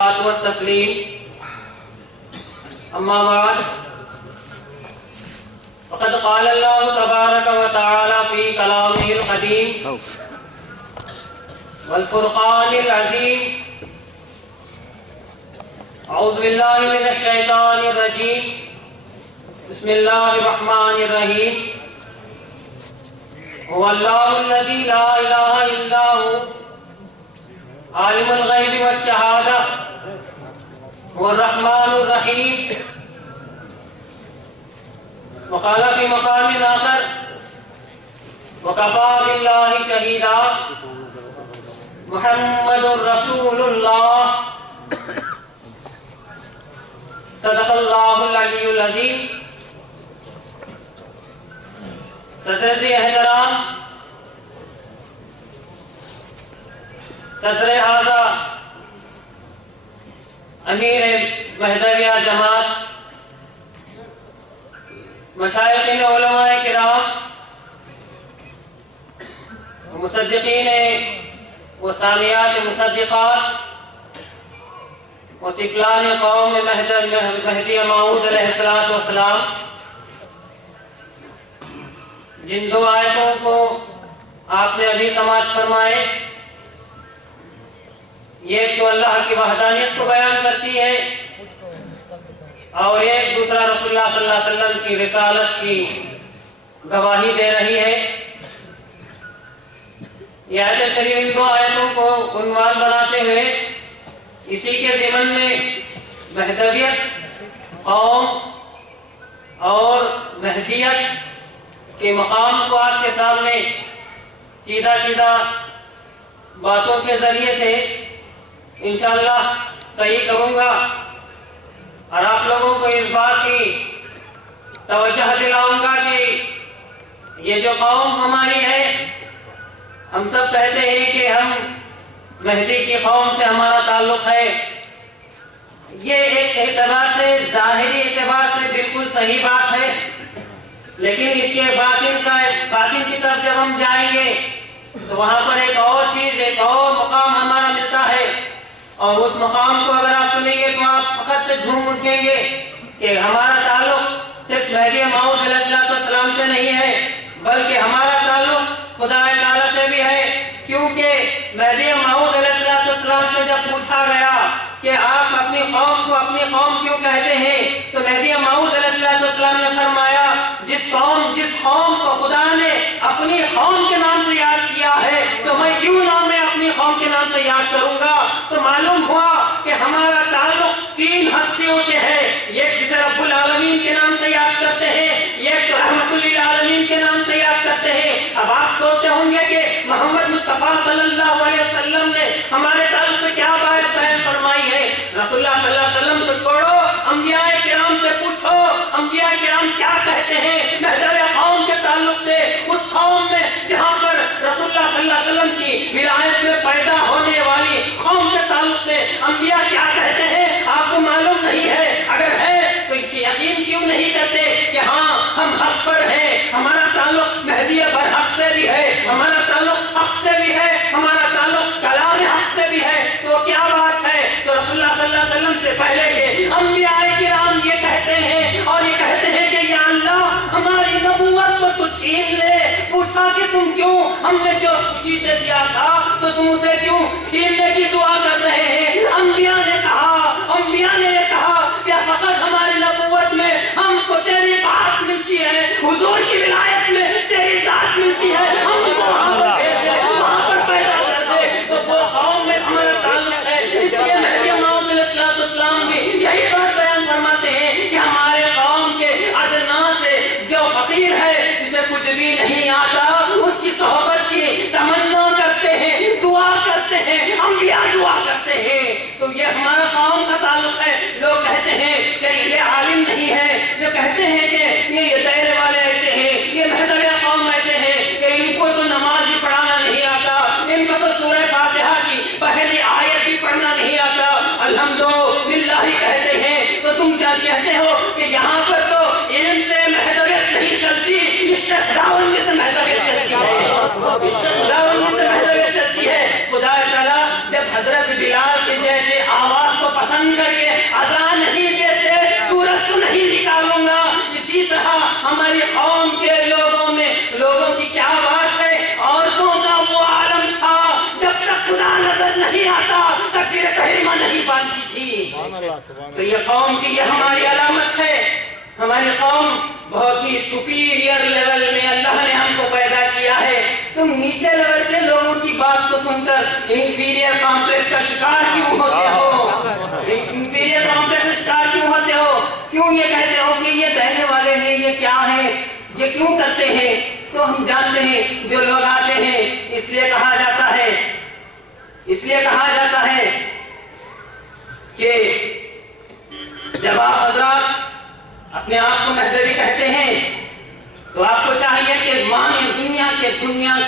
والتسليم أما بعد فقد قال الله تبارك وتعالى في كلامه القديم والفرقان العظيم أعوذ بالله من الشيطان الرجيم بسم الله الرحمن الرحيم هو الله الذي لا إله إلا هو عالم الغيب والشهادة هو الرحمن الرحيم. وقال في مقام آخر وكفى بالله شهيدا محمد رسول الله صدق الله العلي العظيم. صدر احترام صدر اعظم امیر مہدویہ جماعت مشائخین علماء کرام مصدقین و ثانیات مصدقات و طفلان قوم مہدی موعود علیہ السلام، جن دو آیتوں کو آپ نے ابھی سماعت فرمائے، یہ تو اللہ کی وحدانیت کو بیان کرتی ہے اور ایک دوسرا رسول اللہ صلی اللہ علیہ وسلم کی رسالت کی گواہی دے رہی ہے۔ یہ آیت شریف ان دو آیتوں کو عنوان بناتے ہوئے اسی کے ضمن میں مہدویت قوم اور مہدیت کے مقام کو آپ کے سامنے سیدھا باتوں کے ذریعے سے انشاءاللہ صحیح کروں گا اور آپ لوگوں کو اس بات کی توجہ دلاؤں گا کہ یہ جو قوم ہماری ہے، ہم سب کہتے ہیں کہ ہم مہدی کی قوم سے ہمارا تعلق ہے، یہ ایک اعتبار سے ظاہری اعتبار سے بالکل صحیح بات ہے، لیکن اس کے باطن کی طرف جب ہم جائیں گے تو وہاں پر ایک اور چیز، ایک اور مقام ہمارا ملتا ہے، اور اس مقام کو اگر آپ سنیں گے تو آپ فقط سے جھوم اٹھیں گے کہ ہمارا تعلق صرف مہدی موعود علیہ السلام سے نہیں ہے، بلکہ ہمارا تعلق خدا تعالیٰ سے بھی ہے، کیونکہ مہدی موعود علیہ السلام سے جب پوچھا گیا کہ آپ اپنی قوم کو اپنی قوم کیوں کہتے ہیں، تو مہدی موعود علیہ السلام نے فرمایا جس قوم کو خدا نے اپنی قوم کے نام سے یاد کیا ہے تو میں کیوں نہ میں اپنی قوم کے نام سے یاد کروں گا۔ تو معلوم ہوا کہ ہمارا تعلق تین ہستیوں سے ہے، ایک جسے رب العالمین کے نام سے یاد کرتے ہیں، ایک تو رحمت للعالمین کے نام سے یاد کرتے ہیں۔ اب آپ سوچتے ہوں گے کہ محمد مصطفیٰ صلی اللہ علیہ وسلم نے ہمارے تعلق سے کیا بات بیان فرمائی ہے۔ رسول اللہ صلی اللہ علیہ وسلم سے چھوڑو، انبیاء کرام سے پوچھو، انبیاء کرام کیا کہتے ہیں مہدویہ قوم کے تعلق سے، اس قوم میں جہاں پر رسول اللہ صلی اللہ علیہ وسلم کی ولایت میں پیدا ہونے والی قوم کے تعلق سے انبیاء کیا کہتے ہیں آپ کو معلوم نہیں ہے؟ اگر ہے تو یقین کیوں نہیں کرتے کہ ہاں ہم حق پر ہیں، ہمارا تعلق مہدی برحق سے بھی ہے، ہمارا تعلق حق سے بھی ہے، ہمارا تعلق کلام حق سے بھی ہے۔ تو کیا بات ہے؟ تو رسول اللہ صلی اللہ علیہ وسلم سے پہلے کے انبیاء کرام یہ کہتے ہیں اور یہ کہتے ہیں کہ یا اللہ ہماری نبوت کو تو چھین لے۔ پوچھا کہ تم کیوں، ہم نے جو چیزیں دیا تھا تو تم اسے کیوں چھیننے کی دعا کر رہے ہیں؟ انبیاء نے کہا کہ فقط ہماری نبوت میں ہم کو تیری بات ملتی ہے، حضور کی ولایت میں تیری ذات ملتی ہے، ہم کو وہاں پر بھیج دے، وہاں پر پیدا کر دے۔ تو وہ قوم میں ہمارا تعلق ہے، اس لیے مہدی موعود علیہ السلام بھی یہی بات بیان فرماتے ہیں کہ ہمارے قوم کے ادنا سے جو فقیر ہے جسے کچھ بھی نہیں آتا اس کی صحبت کی تمنا کرتے ہیں، دعا کرتے ہیں، انبیاء دعا کرتے ہیں۔ تو یہ ہمارا قوم کا تعلق ہے۔ لوگ کہتے ہیں کہ یہ عالم نہیں ہے، جو کہتے ہیں کہ یہ دائرے والے ایسے ہیں، یہ مہدویہ قوم ایسے ہیں کہ ان کو تو نماز بھی پڑھانا نہیں آتا، ان کو تو سورہ فاتحہ کی پہلی آیت بھی پڑھنا نہیں آتا، الحمدللہ کہتے ہیں۔ تو تم کیا کہتے ہو کہ یہاں پر تو علم سے مہدویت نہیں چلتی، اس سے خداوندی سے مہدویت چلتی ہے، خداوندی سے مہدویت چلتی ہے۔ خدا تعالیٰ جب حضرت بلال کے جیسے آواز کو تو یہ قوم کی یہ ہماری علامت ہے. ہماری قوم بہت ہی سپیریئر لیول میں اللہ نے ہم کو پیدا کیا ہے. تم نیچے لیول کے لوگوں کی بات کو سن کر انفیریئر کمپلیکس کا شکار کیوں ہوتے ہو؟ انفیریئر کمپلیکس کا شکار کیوں ہوتے ہو؟ کیوں یہ کہتے ہو کہ یہ کہنے والے ہیں، یہ کیا ہیں، یہ کیوں کرتے ہیں؟ تو ہم جانتے ہیں جو لوگ آتے ہیں اس لیے کہا جاتا ہے کہ جب آپ حضرات اپنے آپ کو مہذبی کہتے ہیں تو آپ کو چاہیے کہ مانی دنیا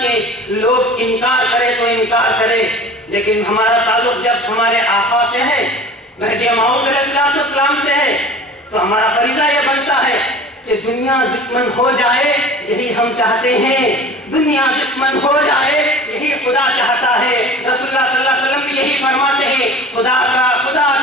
کے لوگ انکار کرے تو انکار کرے، لیکن ہمارا تعلق جب ہمارے آقا سے ہے، مہدی موعود علیہ السلام سے ہے، تو ہمارا فریضہ یہ بنتا ہے کہ دنیا دشمن ہو جائے، یہی ہم چاہتے ہیں. دنیا دشمن ہو جائے یہی خدا چاہتا ہے. رسول اللہ صلی اللہ علیہ وسلم بھی یہی فرماتے ہیں، خدا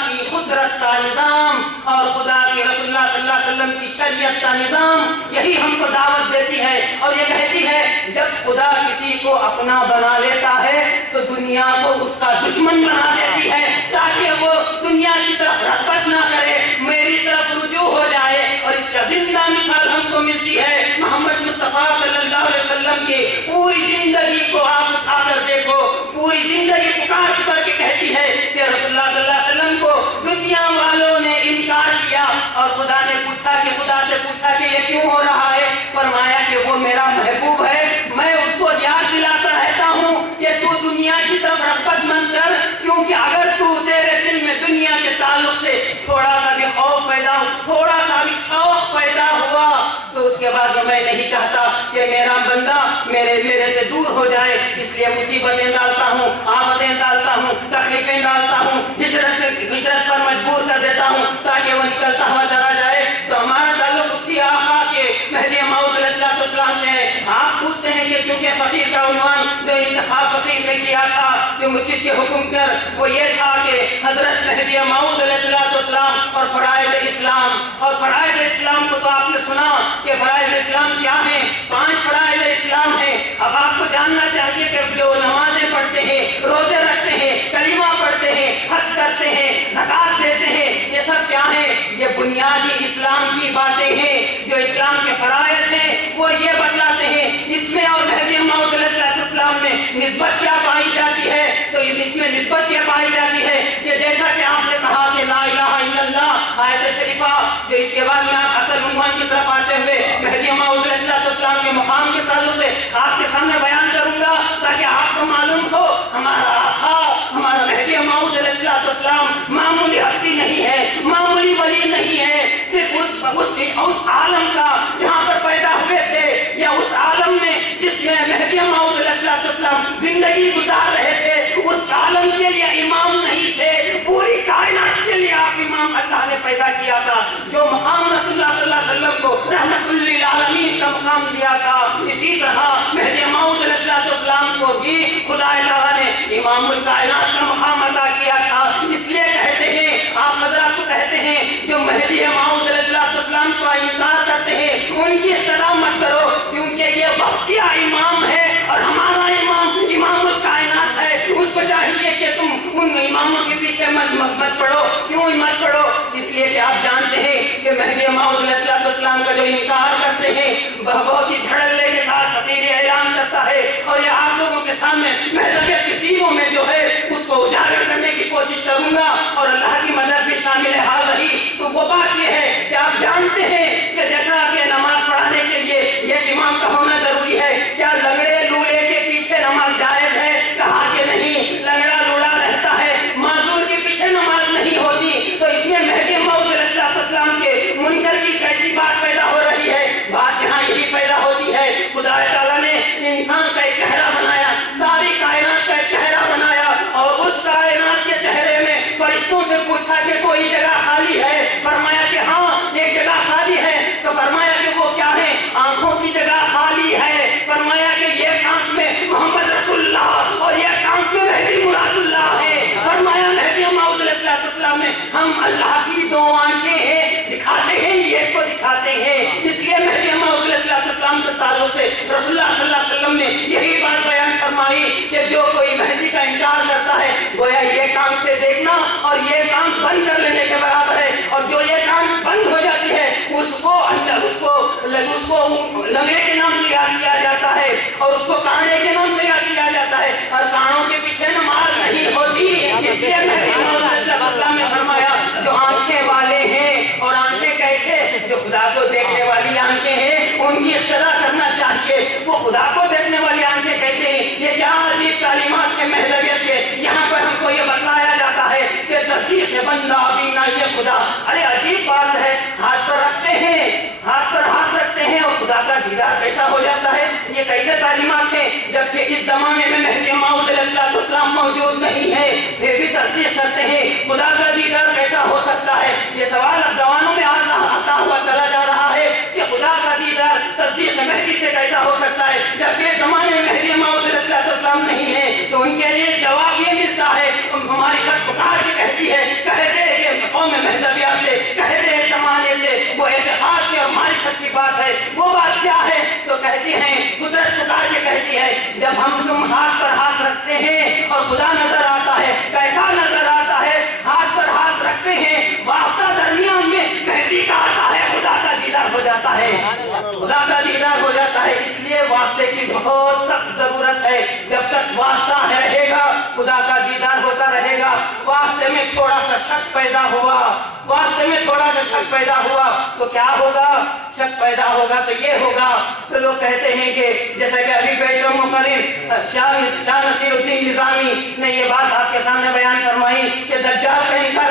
کی قدرت کا نظام اور خدا کی رسول اللہ صلی اللہ علیہ وسلم کی شریعت کا نظام یہی ہم کو دعوت دیتی ہے اور یہ کہتی ہے جب خدا کسی کو اپنا بنا لیتا ہے تو دنیا کو اس کا دشمن بنا دیتی ہے تاکہ وہ دنیا کی طرف رغبت نہ کرے، میری طرف رجوع ہو جائے. اور اس کا زندہ مثال ہم کو ملتی ہے محمد مصطفیٰ صلی اللہ علیہ وسلم کی. پوری زندگی کو آپ اٹھا کر دیکھو، پوری زندگی پکار کے کہتی ہے کہ رسول اللہ صلی اللہ علیہ وسلم کو دنیا والوں نے انکار کیا اور خدا سے پوچھا کہ یہ کیوں ہو رہا ہے؟ فرمایا کہ وہ میرا محبوب ہے، میں اس کو یاد دلاتا رہتا ہوں کہ تو دنیا کی طرف رغبت مند کر، کیونکہ اگر تو تیرے دل میں دنیا کے تعلق سے تھوڑا سا بھی خوف پیدا ہو، تھوڑا سا بھی شوق پیدا ہوا تو اس کے بعد میں نہیں چاہتا کہ میرا بندہ میرے سے دور ہو جائے. اس لیے مصیبتیں ڈالتا ہوں، آفتیں ڈالتا ہوں، تکلیفیں ڈالتا ہوں، ہجرت پر مجبور کر دیتا ہوں تاکہ وہ نکلتا ہوا چلا جائے. تو ہمارا تعلق اسی آقا کے مہدی موعود علیہ السلام سے ہے. آپ پوچھتے ہیں کہ کیونکہ فقیر کا عنوان جو انتخاب فقیر نے کیا تھا، جو مرشد کے حکم کر وہ یہ تھا کہ حضرت مہدی موعود علیہ السلام اور فرائض اسلام. اور فرائض اسلام کو تو آپ نے سنا کہ فرائض اسلام کیا ہیں؟ 5 فرائض اسلام ہیں. اب آپ کو جاننا چاہیے کہ جو نمازیں پڑھتے ہیں، روزے رکھتے ہیں، کلمہ پڑھتے ہیں، حج کرتے ہیں، زکات دیتے ہیں، یہ سب کیا ہیں؟ یہ بنیادی اسلام کی باتیں ہیں. جو اسلام کے فرائض ہیں وہ یہ بتلاتے ہیں. اس میں اور مہدی موعود علیہ السلام میں نسبت کیا پائی جاتی ہے؟ تو اس میں نسبت یہ پائی جاتی ہے کہ جیسا کہ آپ نے کہا کہ لا الہ الا اللہ آیت شریفہ، جو اس کے بعد میں آپ اصل عنوان کی طرف آتے ہوئے مہدی موعود علیہ السلام کے مقام کے تعلق سے آپ کے سامنے بیان کروں گا تاکہ آپ کو معلوم ہو ہمارا آقا، ہمارا مہدی موعود علیہ السلام معمولی ہستی نہیں ہے، معمولی ولی نہیں ہے. صرف اس عالم کا جہاں پر پیدا ہوئے تھے یا اس عالم میں جس میں مہدی موعود علیہ السلام زندگی گزار رہے تھے، اس عالم کے لیے امام نہیں تھے، پوری کائنات کے لیے آپ امام اللہ نے پیدا کیا تھا. جو مقام رسول اللہ صلی اللہ علیہ وسلم کو رحمت للعالمین کا مقام دیا تھا، اسی طرح مہدی موعود علیہ السلام کو بھی خدا تعالیٰ نے امام الکائنات کا مقام عطا کیا تھا. اس لیے کہتے ہیں، آپ حضرات کو کہتے ہیں جو مہدی موعود علیہ السلام کا انکار کرتے ہیں ان کی اقتدا مت کرو، کیونکہ یہ وقتیہ امام ہے اور ہمارا امام الکائنات ہے. اس کو چاہیے کہ تم ان اماموں کے پیچھے مت پڑھو. کیوں مت پڑھو؟ اس لیے کہ آپ جانتے ہیں کہ مہدی موعود علیہ السلام کا جو انکار کرتے ہیں بہت ہی دھڑلے کے ساتھ فقیر اعلان کرتا ہے اور یہ آپ لوگوں کے سامنے مہذبیت کی سیموں میں جو ہے اس کو اجاگر کرنے کی کوشش کروں گا اور اللہ کی مدد بھی شامل حال رہی. تو وہ بات یہ ہے کہ آپ جانتے ہیں کہ جیسا کہ نماز پڑھانے کے لیے یہ امام کا ہونا ضروری ہے، کیا لنگڑے لوڑے کے پیچھے نماز جائز ہے؟ کہا کہ نہیں. لنگڑا لوڑا رہتا ہے، معذور کے پیچھے نماز نہیں ہوتی. تو اس میں مہدی موعود علیہ السلام کے منکر کی کیسی بات پیدا ہو رہی ہے؟ بات یہاں یہی پیدا ہوتی ہے. خدا تعالیٰ نے انسان کا ایک چہرہ بنایا، ساری کائنات کا ایک چہرہ بنایا اور اس کائنات کے چہرے میں فرشتوں سے پوچھا کہ کوئی جگہ خالی ہے؟ فرمایا کہ ہاں ایک جگہ خالی ہے. تو فرمایا کہ وہ کیا ہے؟ آنکھوں کی جگہ خالی ہے. فرمایا کہ یہ آنکھ میں محمد رسول اللہ اور یہ آنکھ میں مہدی مراد اللہ ہے. فرمایا مہدی موعود علیہ السلام میں ہم اللہ کی 2 آنکھیں ہیں، دکھاتے ہیں یہ کو دکھاتے ہیں. اس لیے مہدی موعود علیہ السلام کے تعلق سے رسول اللہ صلی اللہ علیہ وسلم نے یہی بات بیان فرمائی کہ جو کوئی مہدی کا انکار کرتا ہے گویا یہ کام سے دیکھنا اور یہ کام بند کر لینے کے بندہ بینا یہ خدا. ارے عجیب بات ہے, ہاتھ پر رکھتے ہیں, ہاتھ پر ہاتھ رکھتے ہیں اور خدا کا دیدار کیسا ہو جاتا ہے؟ یہ کیسے تعلیمات ہیں جبکہ اس زمانے میں مہدی موعود علیہ السلام موجود نہیں ہے, پھر بھی تصدیق کرتے ہیں خدا کا دیدار کیسا ہو سکتا ہے؟ یہ سوال اب جوانوں میں آتا ہوا چلا جا رہا ہے کہ خدا کا دیدار تصدیق مہدی سے کیسا ہو سکتا ہے جبکہ اس زمانے میں مہدی موعود علیہ السلام نہیں ہے. تو ان کے لیے جواب یہ ملتا ہے, ہماری سب پکار کے کہتی ہے, کہتے ہیں کہ قوم مہدویہ سے, کہتے ہیں زمانے سے, وہ اعتقاد کی اور معرفت کی بات ہے. وہ بات کیا ہے؟ تو کہتی ہیں, قدرت پکار کے کہتی ہے, جب ہم تم ہاتھ پر ہاتھ رکھتے ہیں اور خدا نظر آتا ہے. کیسا نظر آتا ہے؟ ہاتھ پر ہاتھ رکھتے ہیں, واسطہ درمیان میں مہدی کا آتا ہے, خدا کا دیدار ہو جاتا ہے, خدا کا دیدار ہو جاتا ہے. اس لیے واسطے کی بہت سخت ضرورت ہے. جب تک واسطہ رہے گا خدا کا دیدار ہوتا رہے گا. واسطے میں تھوڑا سا شک پیدا ہوا, واسطے میں تھوڑا سا شک پیدا ہوا تو کیا ہوگا؟ شک پیدا ہوگا تو یہ ہوگا, تو لوگ کہتے ہیں کہ جیسا کہ ابھی بیشتر مقرر شاہ نصیر الدین نظامی نے یہ بات آپ کے سامنے بیان فرمائی کہ دجال کا انکار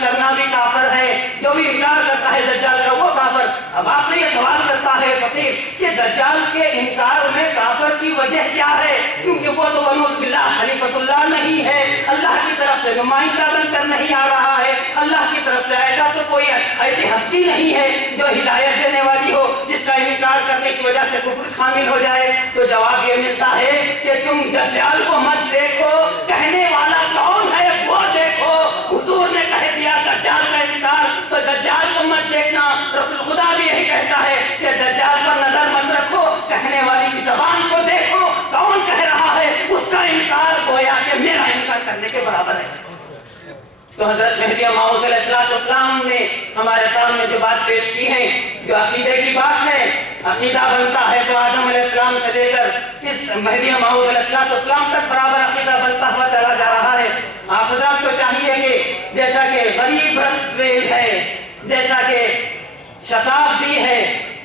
کرنا بھی کافر ہے, جو بھی انکار کرتا ہے دجال کا وہ کافر. اب آپ سے یہ سوال کرتا ہے فقیر کہ دجال کے انکار میں کافر کی وجہ کیا ہے؟ کیونکہ وہ تو ونعوذ باللہ خلیفۃ اللہ نہیں ہے, اللہ کی طرف سے نمائندہ بن کر نہیں آ رہا ہے, اللہ کی طرف سے ایسا تو کوئی ایسی ہستی نہیں ہے جو ہدایت دینے والی ہو جس کا انکار کرنے کی وجہ سے کفر شامل ہو جائے. تو جواب یہ ملتا ہے کہ تم دجال کو مت دیکھو, کہنے والا کون ہے وہ دیکھو. حضور نے کہہ دیا دجال کا انکار, تو دجال کو مت دیکھنا. رسول خدا بھی یہی کہتا ہے کہ دجال پر نظر مت رکھو, کہنے والی کی زبان کو دیکھو, کون کہہ رہا ہے اس کا انکار گویا کہ میرا انکار کرنے کے برابر ہے. تو حضرت مہدی موعود علیہ السلام نے ہمارے سامنے جو بات پیش کی ہے, جو عقیدے کی بات ہے, عقیدہ بنتا ہے تو آدم علیہ السلام سے لے کر اس مہدی موعود علیہ السلام تک برابر عقیدہ بنتا ہوا چلا جا رہا ہے. آپ حضرات کو چاہیے کہ جیسا کہ غریب ٹرین ہے, جیسا کہ شتابدی ہے,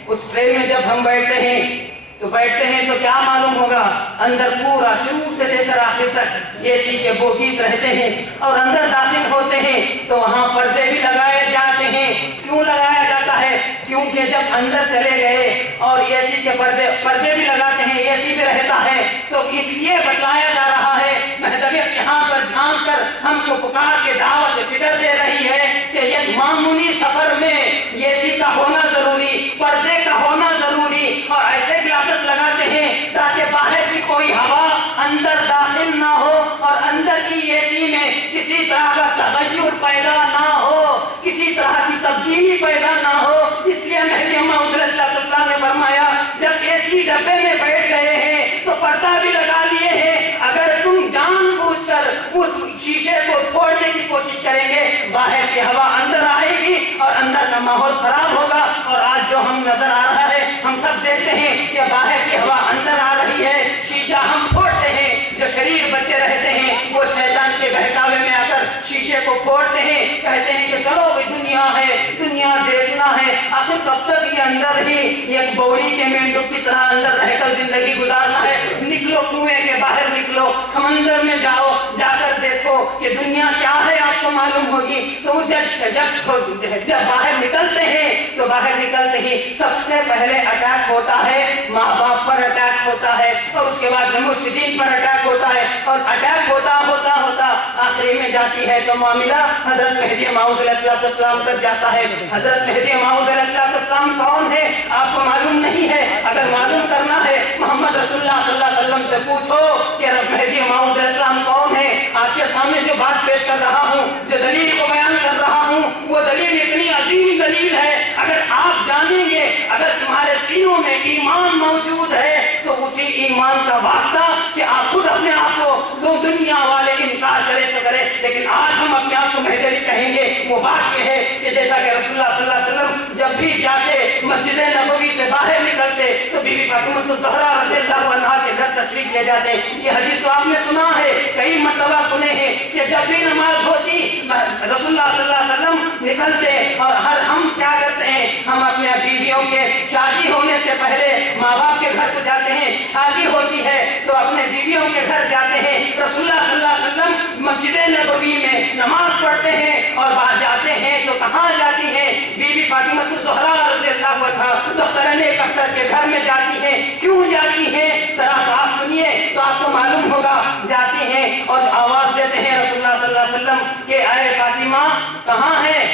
اس ٹرین میں جب ہم بیٹھتے ہیں تو کیا معلوم ہوگا, اندر پورا شروع سے لے کر آخر تک اے سی کے بوگیز رہتے ہیں, اور اندر داخل ہوتے ہیں تو وہاں پردے بھی لگائے جاتے ہیں. کیوں لگایا جاتا ہے؟ کیونکہ جب اندر چلے گئے اور اے سی کے پردے بھی لگاتے ہیں, اے سی بھی رہتا ہے, تو اس لیے بتلایا جا رہا ہے مہدویت یہاں پر جھانک کر ہم کو پکار کے دعوت فکر دے رہی ہے کہ یہ معمولی سفر میں اے سی کا ہونا ضروری, پردے کا ہونا ضروری, اور ایسے گلاسز لگاتے ہیں تاکہ باہر کی کوئی ہوا اندر داخل نہ ہو اور اندر کی اے سی میں کسی طرح کا تغیر پیدا نہ ہو, کسی طرح کی تبدیلی پیدا نہ ہو. اس لیے مہدی موعود علیہ السلام نے فرمایا جب اے سی ڈبے میں بیٹھ گئے ہیں تو پردہ بھی لگا لیے ہیں, اگر تم جان بوجھ کر اس شیشے کو توڑنے کی کوشش کریں گے باہر کی ہوا اندر آئے گی اور اندر کا ماحول خراب ہوگا. اور آج جو ہم نظر آ رہا ہے, ہم سب دیکھتے ہیں کہ باہر کی ہوا اندر آ رہی ہے, شیشہ ہم پھوڑتے ہیں, جو شریر بچے رہتے ہیں وہ شیطان کے بہکاوے میں آ کر شیشے کو پھوڑتے ہیں, کہتے ہیں کہ چلو وہ دنیا ہے, دنیا دیکھنا ہے, آخر کب تک یہ اندر ہی ایک بوڑی کے مینڈک کی طرح اندر رہ کر زندگی گزارنا ہے. نکلو کنویں کے باہر نکلو, سمندر میں جاؤ, جا کر دیکھو کہ دنیا کیا ہے, آپ کو معلوم ہوگی. تو جب باہر نکلتے ہیں تو باہر نکلتے ہی سب سے پہلے اٹیک ہوتا ہے ماں باپ پر, اٹیک ہوتا ہے, اور اس کے بعد مسلمین پر اٹیک ہوتا ہے, اور اٹیک ہوتا ہوتا ہوتا آخری میں جاتی ہے تو معاملہ حضرت مہدی موعود علیہ السلام تک جاتا ہے. حضرت مہدی موعود علیہ السلام کون ہے آپ کو معلوم نہیں ہے؟ اگر معلوم کرنا ہے محمد رسول اللہ صلی اللہ علیہ وسلم سے پوچھو کہ مہدی موعود علیہ السلام کون ہے. آپ کے سامنے جو بات پیش کر رہا ہوں, جو دلیل کو بیان کر رہا ہوں, وہ دلیل اتنی عظیم دلیل ہے, اگر آپ جانیں گے, اگر تمہارے سینوں میں ایمان موجود ہے تو اسی ایمان کا واسطہ کہ آپ خود اپنے آپ کو دو دنیا والے انکار کرے تو کرے, لیکن آج ہم اپنے آپ کو مہدوی کہیں گے. وہ بات یہ ہے کہ جیسا کہ رسول اللہ صلی اللہ علیہ وسلم جب بھی جاتے مسجد نبوی سے باہر نکلتے تو بی بی فاطمہ الزہرا رضی اللہ عنہا کے گھر تشریف لے جاتے. یہ حدیث تو آپ نے سنا ہے, کئی مرتبہ سنے ہیں کہ جب بھی نماز ہوتی رسول اللہ صلی اللہ علیہ وسلم نکلتے, اور ہم کیا کرتے ہیں, ہم اپنے بیویوں کے شادی ہونے سے سے پہلے ماں باپ کے گھر کو جاتے ہیں، شادی ہوتی ہے تو اپنے بیویوں کے گھر جاتے ہیں۔ رسول اللہ صلی اللہ علیہ وسلم مسجد نبوی میں نماز پڑھتے ہیں اور بعد جاتے ہیں تو کہاں جاتی ہیں؟ بی بی فاطمہ الزہرا رضی اللہ عنہا دخترین اکثر کے گھر میں جاتی ہیں۔ کیوں جاتی ہیں؟ ذرا آپ سنیے تو آپ کو معلوم ہوگا۔ جاتی ہیں اور آواز دیتے ہیں رسول اللہ صلی اللہ علیہ وسلم کہ اے فاطمہ کہاں ہے؟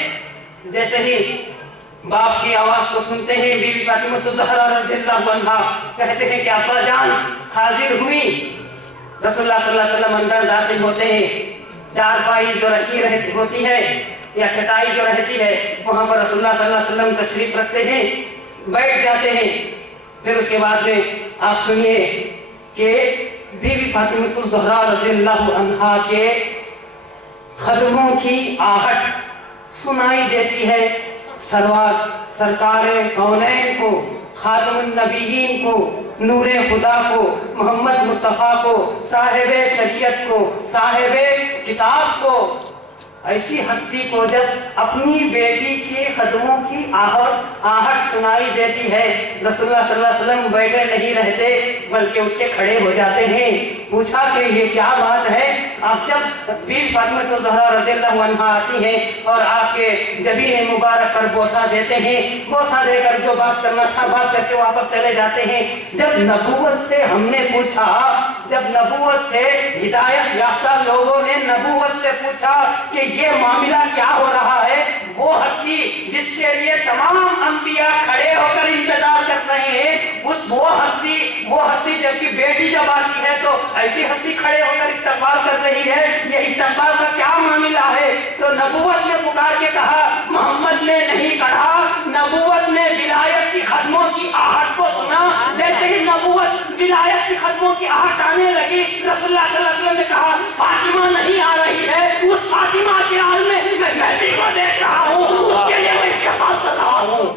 جیسے ہی باپ کی آواز کو سنتے ہیں بی بی فاطمہ الزہرا رضی اللہ عنہا کہتے ہیں کہ ابا جان حاضر ہوئی۔ رسول اللہ صلی اللہ علیہ وسلم اندر داخل ہوتے ہیں۔ چارپائی جو رکھی ہوتی ہے یا چٹائی جو رہتی ہے وہاں پر رسول اللہ صلی اللہ علیہ وسلم تشریف رکھتے ہیں، بیٹھ جاتے ہیں۔ پھر اس کے بعد میں آپ سنیے کہ بی بی فاطمہ الزہرا رضی اللہ عنہا کے قدموں کی آہٹ سنائی دیتی ہے۔ سرکار کونین کو، خاتم النبیین کو، نور خدا کو، محمد مصطفیٰ کو، صاحب شریعت کو، صاحب کتاب کو، ایسی ہستی کو جب اپنی بیٹی کے قدموں کی آہٹ سنائی دیتی ہے، رسول اللہ صلی اللہ علیہ وسلم بیٹھے نہیں رہتے بلکہ اٹھ کے کھڑے ہو جاتے ہیں۔ پوچھا کہ یہ کیا بات ہے؟ آپ جب بی فاطمہ الزہرا رضی اللہ عنہا آتی ہیں اور آپ کے جبین مبارک پر بوسہ دیتے ہیں، بوسہ دے کر جو بات کرنا تھا بات کر کے واپس چلے جاتے ہیں۔ جب نبوت سے ہم نے پوچھا، جب نبوت سے ہدایت یافتہ لوگوں نے نبوت سے پوچھا کہ یہ معاملہ کیا ہو رہا ہے، وہ ہستی جس کے لیے تمام انبیاء کھڑے ہو کر انتظار کر رہے ہیں، وہ ہستی جبکہ بیٹی جب آتی ہے تو ایسی ہستی کھڑے ہو کر استقبال کر رہی ہے، یہ استقبال کا کیا معاملہ ہے؟ تو نبوت نے پکار کے کہا، محمد نے نہیں کہا، نبوت نے ولایت کی قدموں کی آہٹ کو سنا۔ جیسے ہی نبوت ولایت کی قدموں کی آہٹ آنے لگی، رسول اللہ صلی اللہ علیہ وسلم نے کہا فاطمہ نہیں آ رہی ہے، اس فاطمہ کے حال میں مہدی کو دیکھ رہا ہوں، اس کے لیے میں استقبال کر رہا ہوں،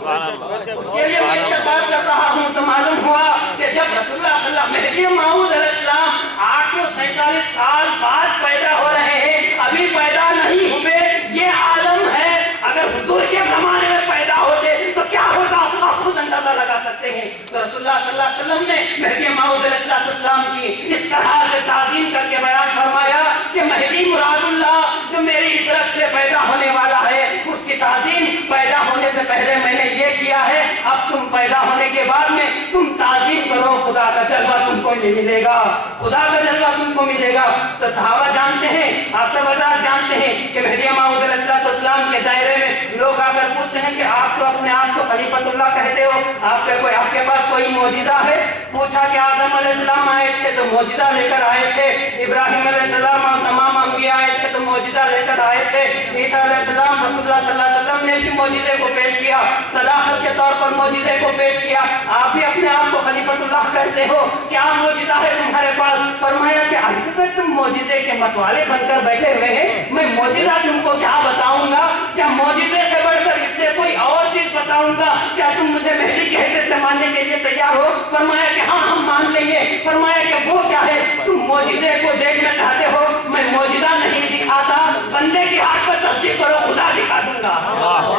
اس کے لیے میں استقبال کر رہا ہوں۔ تو معلوم ہوا کہ جب رسول اللہ صلی اللہ علیہ وسلم مہدی موعود علیہ السلام 847 سال بعد پیدا ہو رہے ہیں، ابھی پیدا نہیں ہوئے، یہ عالم ہے۔ اگر حضور کے زمانے میں پیدا ہوتے تو کیا ہوتا آپ خود اندازہ لگا سکتے ہیں۔ تو رسول اللہ صلی اللہ علیہ وسلم نے مہدی موعود علیہ السلام کی اس طرح سے تعظیم کر کے بیان فرمایا کہ مہدی مراد اللہ جو میری طرف سے پیدا ہونے والا ہے، اس کی تعظیم پیدا ہونے سے پہلے میں نے یہ کیا ہے، اب تم پیدا ہونے کے بعد میں تم تعظیم کرو، خدا کا جلوہ تم کو نہیں ملے گا، خدا کا جلوہ تم کو ملے گا۔ تو صحابہ جانتے ہیں، آپ سب حضرات جانتے ہیں کہ مہدی موعود علیہ السلام کے دائرے میں لوگ آ کر پوچھتے ہیں کہ آپ تو اپنے آپ کو خلیفۃ اللہ کہتے ہو، آپ کے پاس کوئی معجزہ ہے؟ پوچھا کہ آدم علیہ السلام آئے تھے تو معجزہ لے کر آئے تھے، ابراہیم علیہ السلام اور تمام انبیاء آئے تھے تو معجزہ لے کر آئے تھے، عیسیٰ علیہ السلام رسول اللہ صلی اللہ علیہ وسلم نے بھی معجزے کو پیش کیا، صداقت کے طور پر معجزے کو پیش کیا، آپ بھی اپنے آپ کو خلیفۃ اللہ کہتے ہو، کیا معجزہ ہے تمہارے پاس؟ فرمایا کہ ابھی تک تم معجزے کے متوالے بن کر بیٹھے ہوئے ہیں، میں معجزہ تم کو کیا بتاؤں گا؟ کیا معجزے سے بڑھ کر اس سے کوئی اور چیز بتاؤں گا؟ کیا تم مجھے مہدی کی حیثیت سے ماننے کے لیے تیار ہو؟ فرمایا کہ ہاں ہم مان لیں گے۔ فرمایا کہ وہ کیا ہے؟ تم معجزے کو دیکھنا چاہتے ہو، میں معجزہ نہیں دکھاتا، بندے کے ہاتھ پر تصدیق کرو خدا دکھا دوں گا،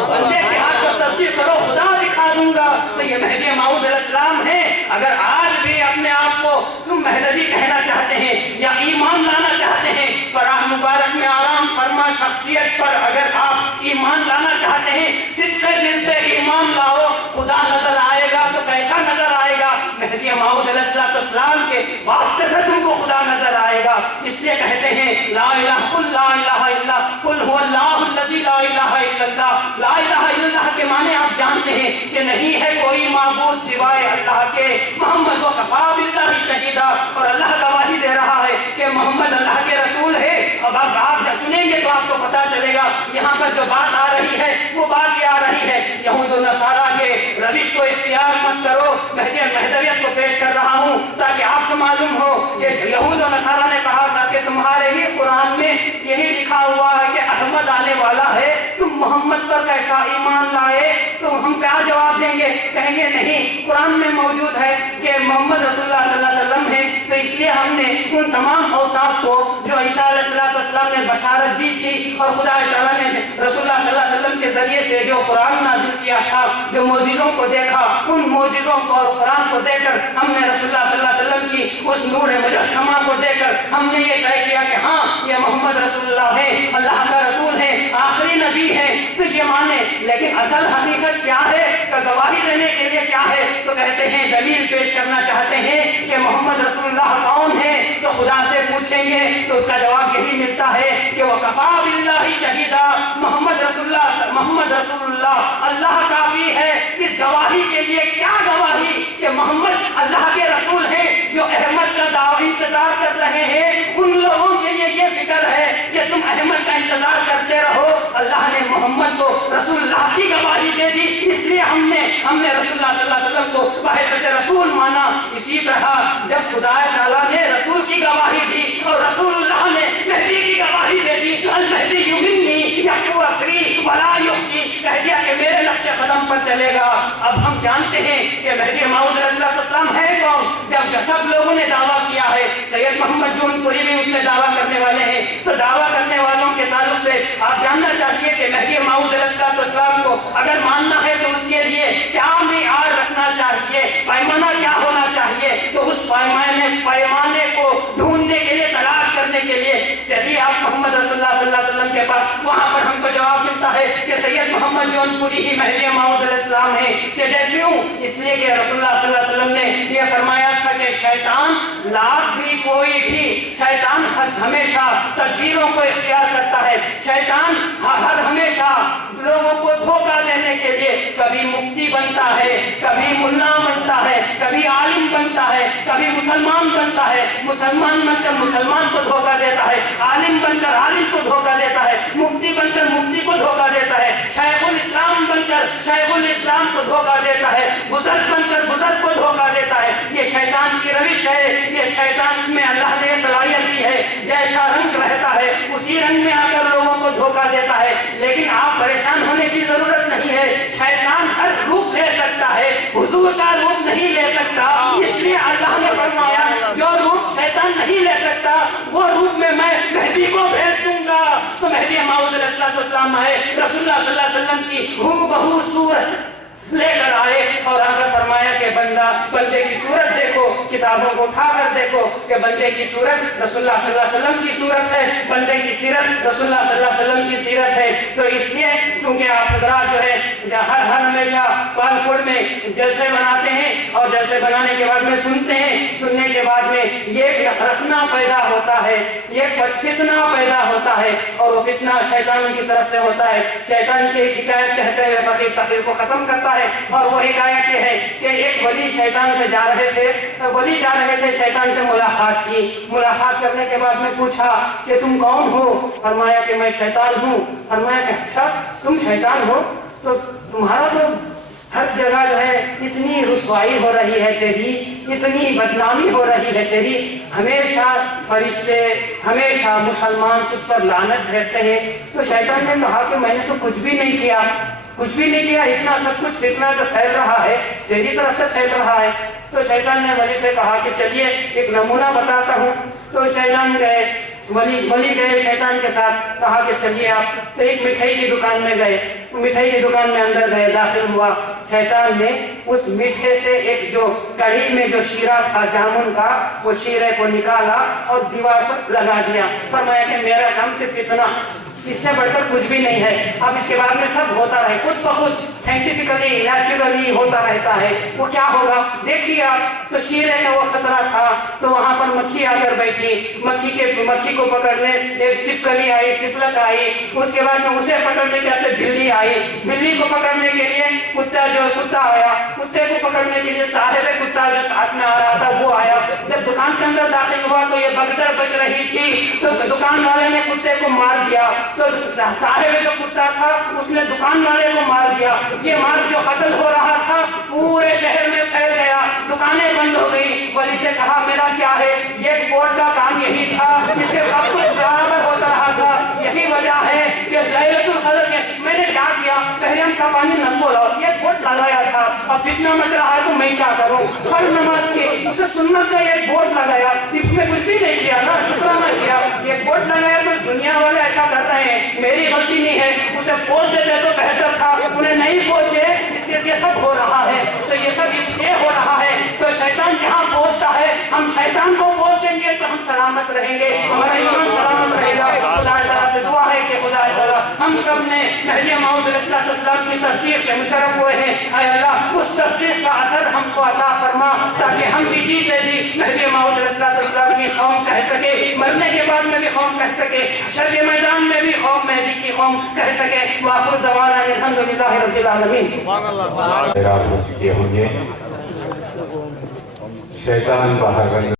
بندے کے ہاتھ پر تصدیق کرو خدا دکھا دوں گا۔ تو یہ مہدی موعود علیہ السلام ہے۔ اگر آج بھی اپنے آپ کو تم مہدوی کہنا چاہتے ہیں یا ایمان لانا چاہتے ہیں، قرآن مبارک میں آرام فرما شخصیت پر اگر آپ ایمان لانا چاہتے ہیں، صدق دل سے ایمان لاؤ، خدا نظر آئے گا تو کیسا نظر آئے گا؟ مہدی موعود علیہ السلام کے واسطے سے تم کو خدا نظر آئے گا۔ اس لیے کہتے ہیں لا الہ قل لا الہ الا قل هو اللہ الذی لا الہ الا اللہ۔ لا الہ الا اللہ کے معنی آپ جانتے ہیں کہ نہیں ہے کوئی معبود سوائے اللہ کے، محمد وکفی باللہ شہیدا، اور اللہ گواہی دے رہا ہے کہ محمد اللہ کے رسول ہے۔ اب آپ جب سنیں گے تو آپ کو پتا چلے گا یہاں پر جو بات آ رہی ہے وہ بات کیا آ رہی ہے۔ یہود و نصارہ کے روش کو اختیار مت کرو، مہدویت کو پیش کر رہا ہوں تاکہ آپ کو معلوم ہو کہ یہود و نصارہ نے کہا تھا کہ تمہارے ہی قرآن میں یہی لکھا ہوا ہے کہ احمد آنے والا ہے، تم محمد پر کیسا ایمان لائے؟ تو ہم کیا جواب دیں گے؟ کہیں گے نہیں، قرآن میں موجود ہے کہ محمد رسول اللہ صلی اللہ علیہ وسلم ہے، تو اس لیے ہم نے ان تمام اوصاف کو جو عیسیٰ علیہ السلام نے بشارت دی تھی اور خدا تعالیٰ نے رسول اللہ صلی اللہ علیہ وسلم کے ذریعے سے جو قرآن نازل کیا تھا، جو جو معجزوں کو دیکھا، ان معجزوں کو اور قرآن کو دیکھ کر ہم نے رسول اللہ صلی اللہ علیہ وسلم کی اس نور مجسمہ کو دیکھ کر ہم نے یہ طے کیا کہ ہاں یہ محمد رسول اللہ ہے، اللہ کا رسول ہے، آخری نبی ہے، پھر یہ مانے۔ لیکن اصل حقیقت کیا ہے؟ کہ گواہی دینے کے لیے کیا ہے؟ تو کہتے ہیں دلیل پیش کرنا چاہتے ہیں کہ محمد رسول اللہ کون ہے، تو خدا سے پوچھیں گے تو اس کا جواب یہی ملتا ہے کہ وَكَفَىٰ بِاللَّهِ شَهِيدًا، محمد رسول اللہ اللہ کافی ہے۔ اس گواہی کے لیے کیا گواہی کہ محمد اللہ کے رسول ہیں، جو احمد کا انتظار کر رہے ہیں، ان لوگوں کے لیے یہ فکر ہے کہ تم احمد کا انتظار کرتے رہو۔ اللہ نے محمد کو رسول اللہ کی گواہی دے دی، اس لیے ہم نے رسول اللہ صلی اللہ علیہ وسلم کو بحیثیت رسول مانا۔ اسی طرح جب خدا تعالیٰ نے رسول کی گواہی دی اور رسول اللہ نے مہدی کی گواہی دے دی، المہدی یمنی یحیی اخری ولا یحیی، کہہ دیا کہ میرے نقش قدم پر چلے گا۔ اب ہم جانتے ہیں کہ مہدی موعود علیہ السلام ہے کون؟ جب سب لوگوں نے دعویٰ کیا ہے، سید محمد جون پوری بھی اس میں دعویٰ کرنے والے ہیں، تو دعویٰ کرنے والوں کے تعلق سے آپ جاننا چاہیے کہ مہدی موعود علیہ السلام کو اگر ماننا ہے تو اس کے لیے کیا معیار رکھنا چاہیے، پیمانہ کیا ہونا چاہیے، تو اس پیمانے کو ڈھونڈنے کے لیے، تلاش کرنے کے لیے یدی آپ محمد رسول اللہ صلی اللہ علیہ وسلم کے پاس، وہاں پر ہم کو جواب ملتا ہے کہ سید محمد جون پوری ہی مہدی موعود علیہ السلام ہے۔ کیوں؟ اس لیے کہ رسول اللہ صلی اللہ علیہ وسلم نے یہ فرمایا تھا کہ شیطان لاکھ بھی کوئی بھی، شیطان ہمیشہ تدبیروں کو اختیار کرتا ہے، شیطان ہر ہمیشہ لوگوں کو دھوکہ دینے کے لیے کبھی مفتی بنتا ہے، کبھی ملا بنتا ہے، کبھی عالم بنتا ہے، کبھی مسلمان بنتا ہے، مسلمان بن کر مسلمان کو دھوکہ دیتا ہے، عالم بن کر عالم کو دھوکہ دیتا ہے، مفتی بن کر مفتی کو دھوکہ دیتا ہے، شیخ الاسلام بن کر شیخ الاسلام کو دھوکہ دیتا ہے، بزرگ بن کر بزرگ کو دھوکہ دیتا ہے۔ یہ شیطان کی روش ہے، یہ شیطان میں اللہ نے صلاحیت دی ہے، جیسا رنگ رہتا ہے اسی رنگ میں آ کر لوگوں کو دھوکہ دیتا ہے۔ لیکن آپ پریشان ہونے کی ضرورت نہیں ہے، شیطان ہر روپ لے سکتا ہے، حضور کا روپ نہیں لے سکتا۔ اس لیے اللہ نے فرمایا جو روپ شیطان نہیں لے سکتا وہ روپ میں مہدی کو بھیج دوں گا۔ تو مہدی موعود علیہ السلام آئے، رسول اللہ صلی اللہ علیہ وسلم کی ہو بہو صورت لے کر آئے اور آ کر فرمایا کہ بندے کی صورت دیکھو، کتابوں کو اٹھا کر دیکھو کہ بندے کی صورت رسول اللہ صلی اللہ علیہ وسلم کی صورت ہے، بندے کی سیرت رسول اللہ صلی اللہ علیہ وسلم کی سیرت ہے۔ تو اس لیے کیونکہ آپ حضرات جو ہے ہر ہمیشہ پالپور میں جلسے بناتے ہیں اور جلسے بنانے کے بعد میں سنتے ہیں، سننے کے بعد میں یہ رکھنا پیدا ہوتا ہے، یہ فتنہ پیدا ہوتا ہے، اور وہ فتنہ شیطان کی طرف سے ہوتا ہے۔ شیطان کی حکایت کہتے ہوئے فقیر تقریر کو ختم کرتا ہے، اور وہ حکایت یہ ہے کہ ایک ولی شیطان سے جا رہے تھے، شیطان سے ملاقات کی، ملاقات کرنے کے بعد میں پوچھا کہ تم کون ہو؟ فرمایا کہ میں شیطان ہوں۔ فرمایا کہ اچھا تم شیطان ہو، تو تمہارا تو ہر جگہ جو ہے اتنی رسوائی ہو رہی ہے تیری، اتنی بدنامی ہو رہی ہے تیری، ہمیشہ فرشتے ہمیشہ مسلمان تجھ پر لعنت بھیجتے ہیں۔ تو شیطان نے کہا کہ میں نے تو کچھ بھی نہیں کیا، کچھ بھی نہیں کیا، اتنا سب کچھ فتنہ جو پھیل رہا ہے تیری طرف سے پھیل رہا ہے۔ تو شیطان نے ولی سے کہا کہ چلیے ایک نمونہ بتاتا ہوں۔ تو شیطان گئے، ولی گئے شیطان کے ساتھ، کہا کہ چلیے آپ، تو ایک مٹھائی کی دکان میں گئے، مٹھائی کی دکان میں اندر گئے، داخل ہوا، شیطان نے اس میٹھے سے ایک جو کڑھی میں جو شیرہ تھا جامن کا، وہ شیرے کو نکالا اور دیوار پر لگا دیا۔ فرمایا کہ میرا کام صرف اتنا، اس سے بڑھ کر کچھ بھی نہیں ہے۔ اب اس کے بعد میں سب ہوتا رہے، خود بخود سائنٹیفکلی نیچرلی ہوتا رہتا ہے۔ وہ کیا ہوگا دیکھیے آپ، تو شیرے کا وہ خطرہ تھا، تو وہاں پر مکھی آ کر بیٹھی، مکھی کو پکڑنے ایک چھپکلی آئی، سپلک آئی، اس کے بعد میں اسے پکڑنے کے لیے بلی آئی، بلی کو پکڑنے کے لیے کتا آیا، کتے کو پکڑنے کے لیے صاحب کتا جو ہاتھ میں آ رہا تھا وہ آیا۔ جب دکان کے اندر داخل ہوا تو یہ بگدڑ بج رہی تھی، تو دکان والے نے کتے کو مار دیا، تو صاحب جو کتا تھا اس نے دکان والے کو مار دیا۔ یہ مار جو قتل ہو رہا تھا پورے شہر میں پھیل گیا، دکانیں بند ہو گئی۔ ولی سے کہا میرا کیا ہے، یہ کوٹ کا کام یہی تھا، اس سے سب کچھ برابر ہوتا رہا تھا، یہی وجہ ہے کہ لیلۃ القدر میں میں نے کیا کیا، تحریم کا پانی نہ کھولا، یہ کوٹ لگایا تھا، اب فتنہ مچ رہا ہے تو میں کیا کروں، فرض نماز کی اسے سنت کا یہ بورڈ لگایا، اس میں کچھ بھی نہیں کیا نا، شکرانہ کیا، یہ بورڈ لگایا تو دنیا والے ایسا کرتے ہیں، میری غلطی نہیں ہے، اسے پوچھ دیتے تو بہتر تھا، انہیں نہیں پوچھے، اس کے لیے سب ہم شیطان کو بول دیں گے تو ہم سلامت رہیں گے، ہمارا ایمان سلامت رہے گا۔ خدا تعالیٰ سے دعا ہے کہ خدا تعالیٰ ہم سب نے مہدی موعود علیہ السلام کی تصدیق سے مشرف ہوئے ہیں، اے اللہ اس تصدیق کا اثر ہم کو عطا فرما تاکہ ہم بھی جیتے جی مہدی موعود علیہ السلام کی قوم کہہ سکے، مرنے کے بعد میں بھی قوم کہہ سکے، حشر کے میدان میں بھی قوم مہدی کی قوم کہہ سکے۔ وآخر دعوانا الحمدللہ رب العالمین۔ یہ ہوں گے شیطان باہر